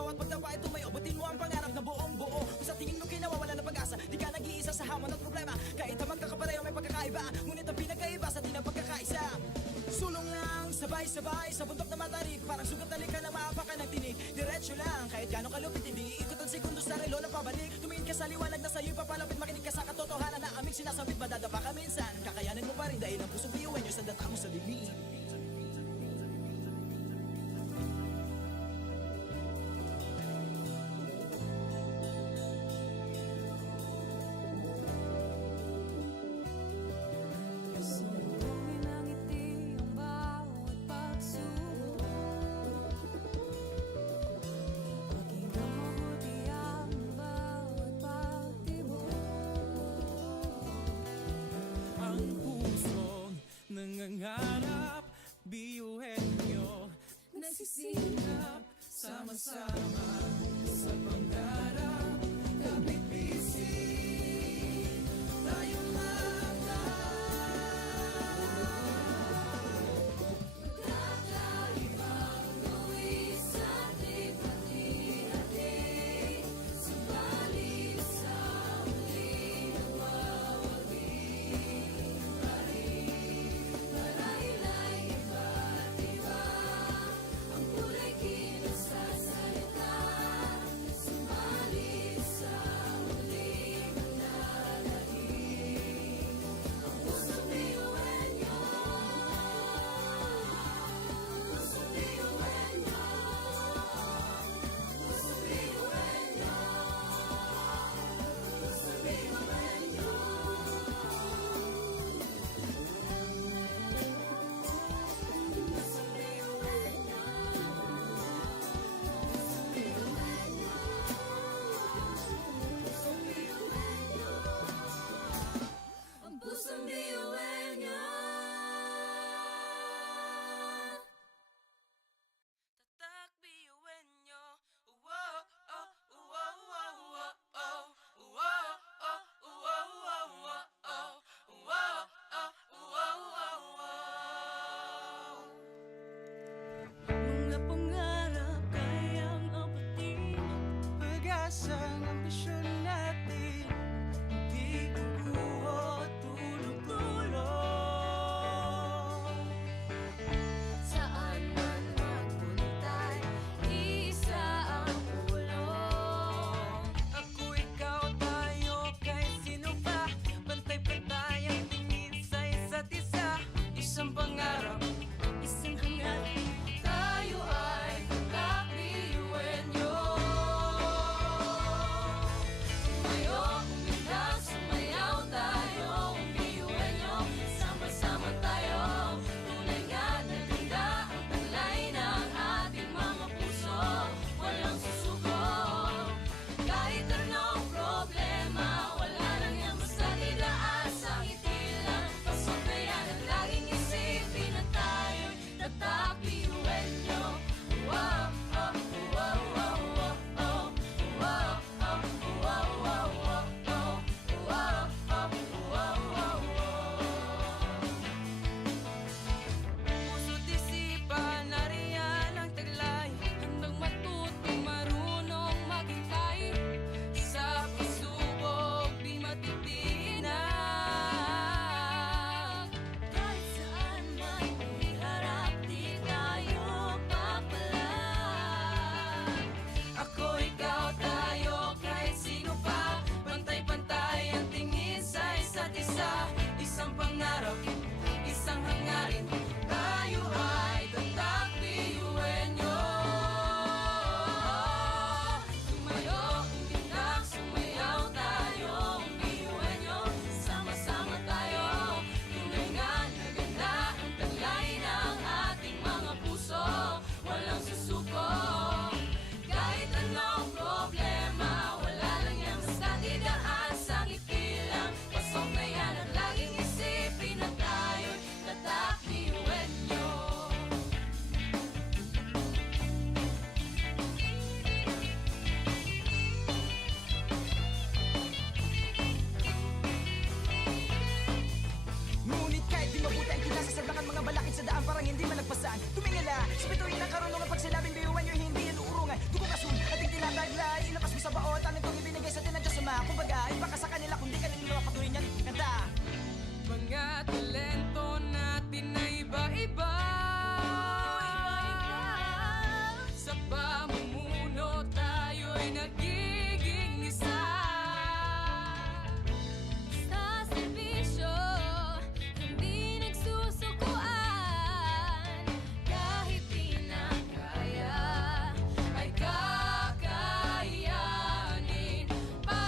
bawat pagdapa ay tumayo. Butin mo ang pangarap na buong buo. Kung sa tingin mo kinawawala ng pag-asa, di ka nag-iisa sa hamon at problema. Kahit na magkakapareho may pagkakaiba, ngunit ang pinagkaiba sa di na pagkakaisa. Sulong lang, sabay-sabay sa bundok na matarik. Parang sugat na lika na maapakan ng tinig. Diretso lang, kahit gano'ng kalupit, hindi ikot ang segundo sa relo na pabalik. Tumingin ka sa liwanag na sa'yo'y papalapit. Makinig ka sa katotohanan na aming sinasabit. Madadapa ka minsan, kakayanin mo pa rin dahil ang pusong biyuin nyo sa data mo sa limit. Nangangarap, biyuhin nyo, nagsisikap, sama-sama sa pangarap. Kapit bisig, tayong Kakaibang luwis sa ating hati-hati, subalit sa huli nawawagi. Marahil ay iba't iba, ang kulay kinasasalita, subalit sa huli mananahimik. Ang pusong biyuhin nyo, pusong biyuhin nyo, pusong biyuhin nyo, pusong biyuhin nyo. Ang pusong biyuhin nyo. tatak biyuhin nyo. Wow, oh, wow, wow, wow, oh. Wow, oh, wow, wow, wow, oh. Wow, oh, wow, wow, wow. Mga pangarap kayang abutin, pag-asang ambisyon natin, di kukuha tulong-tulong. Saan man magpuntay, isa ang ulong. Ako, ikaw, tayo, kahit sino pa, pantay-pantay ang tingin sa isa't isa. Isang pangarap, isang hangarin, Tayo ay kakabiyuhin nyo. Sumayo, umilag, sumayaw tayo, biyuhin nyo. Sama-sama tayo, tunay nga na ganda ang talay ng ating mga puso. Walang susuko, kahit anong problema, wala lang yan basta didaas ang itilang. Pasok na yan at laging isipin na tayo'y tatak biyuhin nyo. Wow, oh, wow, wow, wow, oh. Wow, oh, wow, wow, wow, oh. Wow, oh, wow, wow, wow. puso't isipan, nariyan ang taglay. Handang matuto, marunong maghintay. Sa pagsubok, di matitinag. Kahit saan man iharap, di tayo papalag. Ako, ikaw, tayo, kahit sino pa, pantay-pantay ang tingin sa isa't isa. Isang pangarap, isang hangarin, tayo ay tatak biyuhin nyo. Sumayo, umilag, sumayaw tayo, biyuhin nyo. Sama-sama tayo, tunay nga na ganda ang talay ng ating mga puso. Walang susuko, kahit anong problema, wala lang yan basta didaan sa ngiti lang. Pasok na yan at laging isipin na tayo'y tatak biyuhin nyo. Ngunit kahit di mabuti ang kinasasaldakan mga balakid sa daan parang hindi malagpasan. Tumingala, sa bituin ng karunungan pag sinabing biyuhan nyo hindi yan uurungan. Dugo kasun at sa baon, talentong ibinigay sa atin ng Diyos Ama. Kumbaga, iba ka sa kanila kung di ka nililoko, patuloy niyan kanta. Mga talento natin na iba-iba, sa pamumuno tayo'y nagiging isa. Sa serbisyo, hindi nagsusukuan. Kahit di na kaya, ay kakayanin pa.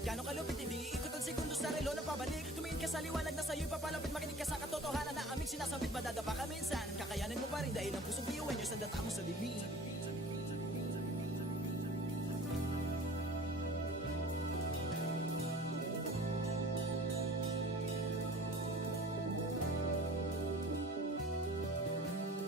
Kahit gano'ng kalupit, hindi iikot ang segundo sa relo na pabalik. Tumingin ka sa liwanag na sa'yo'y papalapit. Makinig ka sa katotohanan na aming sinasambit. Madadapa ka minsan, kakayanin mo pa rin dahil ang pusong biyuin nyo sa data mo sa dilim.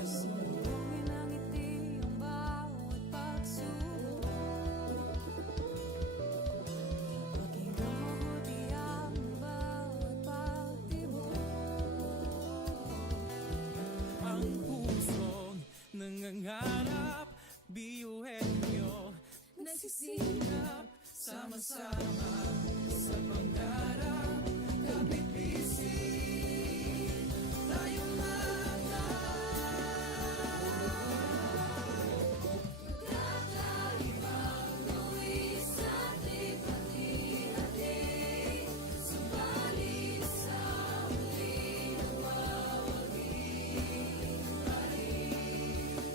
Sumbungin ang ngiti ang bawat pagsubok. Pakinggan mabuti ang bawat pagtibok. Ang pusong nangangarap, biyuhin nyo, Nagsisikap sama-sama sa pangarap. Kapit bisig, tayong mga kakaibang luwis at lipat-hati. Subalit sa huli nawawagi.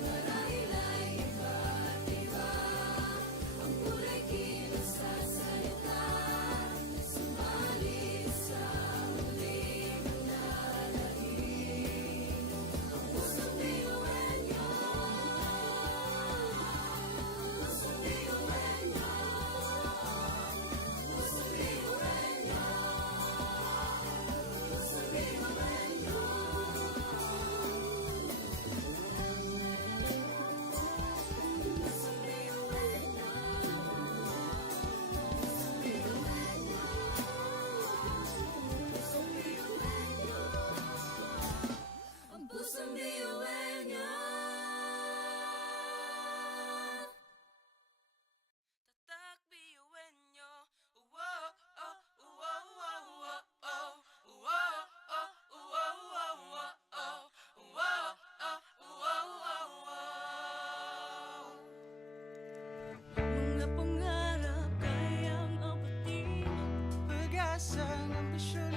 Marahil ay iba't iba ang kulay kilos sa salita. Subalit sa huli manlalahim ang pusong biyuhin niyo. Pusong biyuhin niyo. Pusong biyuhin niyo. Pusong biyuhin niyo. Pusong biyuhin niyo. Ang pusong biyuhin niyo. Tatak biyuhin nyo. Wow, oh, wow, wow, wow, oh. Wow, oh, wow, wow, wow, oh. Wow, oh, wow, wow, wow. Mga pangarap kayang abutin. pag-asa ng ambisyon